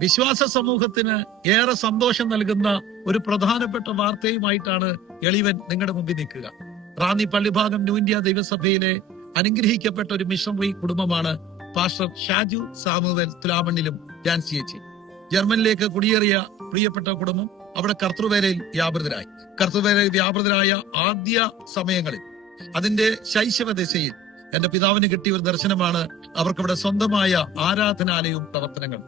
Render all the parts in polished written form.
വിശ്വാസ സമൂഹത്തിന് ഏറെ സന്തോഷം നൽകുന്ന ഒരു പ്രധാനപ്പെട്ട വാർത്തയുമായിട്ടാണ് എളിവൻ നിങ്ങളുടെ മുമ്പിൽ നിൽക്കുക. റാന്നി പള്ളിഭാഗം ന്യൂ ഇന്ത്യ ദൈവസഭയിലെ അനുഗ്രഹിക്കപ്പെട്ട ഒരു മിഷണറി കുടുംബമാണ് പാസ്റ്റർ ഷാജു സാമുവൽ തുലാമണ്ണിലും ജാൻസി ചേച്ചി. ജർമ്മനിലേക്ക് കുടിയേറിയ പ്രിയപ്പെട്ട കുടുംബം അവിടെ കർത്തൃവേലയിൽ വ്യാപൃതരായ ആദ്യ സമയങ്ങളിൽ, അതിന്റെ ശൈശവ ദശയിൽ എന്റെ പിതാവിന് കിട്ടിയ ഒരു ദർശനമാണ് അവർക്കവിടെ സ്വന്തമായ ആരാധനാലയവും പ്രവർത്തനങ്ങൾ.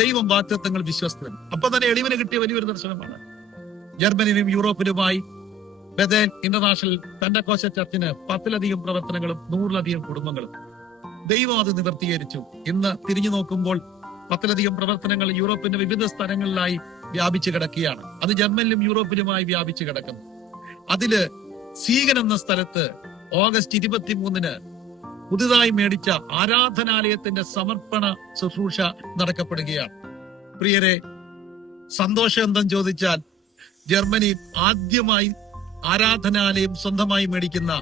ദൈവം വാഗ്ദത്തങ്ങൾ വിശ്വസ്തൻ. അപ്പൊ തന്നെ എളിവന് കിട്ടിയ വലിയൊരു ദർശനമാണ്. ജർമ്മനിയിലും യൂറോപ്പിലുമായി ബഥേൽ ഇന്റർനാഷണൽ പെന്തക്കോസ്ത് ചർച്ചിന് 10ലധികം പ്രവർത്തനങ്ങളും 100ലധികം കുടുംബങ്ങളും. ദൈവം അത് നിവർത്തീകരിച്ചു. ഇന്ന് തിരിഞ്ഞു നോക്കുമ്പോൾ 10ലധികം പ്രവർത്തനങ്ങൾ യൂറോപ്പിന്റെ വിവിധ സ്ഥലങ്ങളിലായി വ്യാപിച്ചു കിടക്കുകയാണ്. അത് ജർമ്മനിലും യൂറോപ്പിലുമായി വ്യാപിച്ചു കിടക്കുന്നു. അതില് സീഗൻ എന്ന സ്ഥലത്ത് ഓഗസ്റ്റ് 23-ന് പുതുതായി മേടിച്ച ആരാധനാലയത്തിന്റെ സമർപ്പണ ശുശ്രൂഷ നടക്കപ്പെടുകയാണ്. പ്രിയരെ, സന്തോഷം എന്തെന്ന് ചോദിച്ചാൽ, ജർമ്മനി ആദ്യമായി ആരാധനാലയം സ്വന്തമായി മേടിക്കുന്ന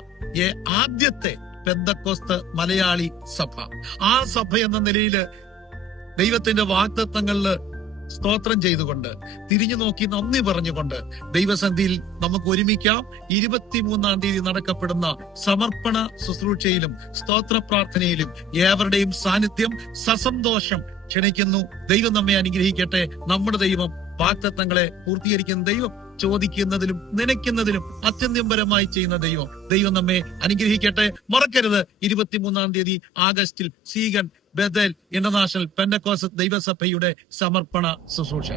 ആദ്യത്തെ പെന്തക്കോസ്ത് മലയാളി സഭ. ആ സഭ എന്ന നിലയിൽ ദൈവത്തിന്റെ വാഗ്ദത്തങ്ങളിൽ സ്തോത്രം ചെയ്തുകൊണ്ട്, തിരിഞ്ഞു നോക്കി നന്ദി പറഞ്ഞുകൊണ്ട് ദൈവസന്നിധിയിൽ നമുക്ക് ഒരുമിക്കാം. 23-ാം തീയതി നടക്കപ്പെടുന്ന സമർപ്പണ ശുശ്രൂഷയിലും സ്തോത്ര പ്രാർത്ഥനയിലും ഏവരുടെയും സാന്നിധ്യം സസന്തോഷം ക്ഷണിക്കുന്നു. ദൈവം നമ്മെ അനുഗ്രഹിക്കട്ടെ. നമ്മുടെ ദൈവം വാഗ്ദത്തങ്ങളെ പൂർത്തീകരിക്കുന്ന ദൈവം, ചോദിക്കുന്നതിലും നനയ്ക്കുന്നതിലും അത്യന്തപരമായി ചെയ്യുന്ന ദൈവം നമ്മെ അനുഗ്രഹിക്കട്ടെ. മറക്കരുത്, 23-ാം തീയതി ആഗസ്റ്റിൽ സീഗൻ ബഥേൽ ഇന്റർനാഷണൽ പെന്തക്കോസ്ത് ദൈവസഭയുടെ സമർപ്പണ ശുശ്രൂഷ.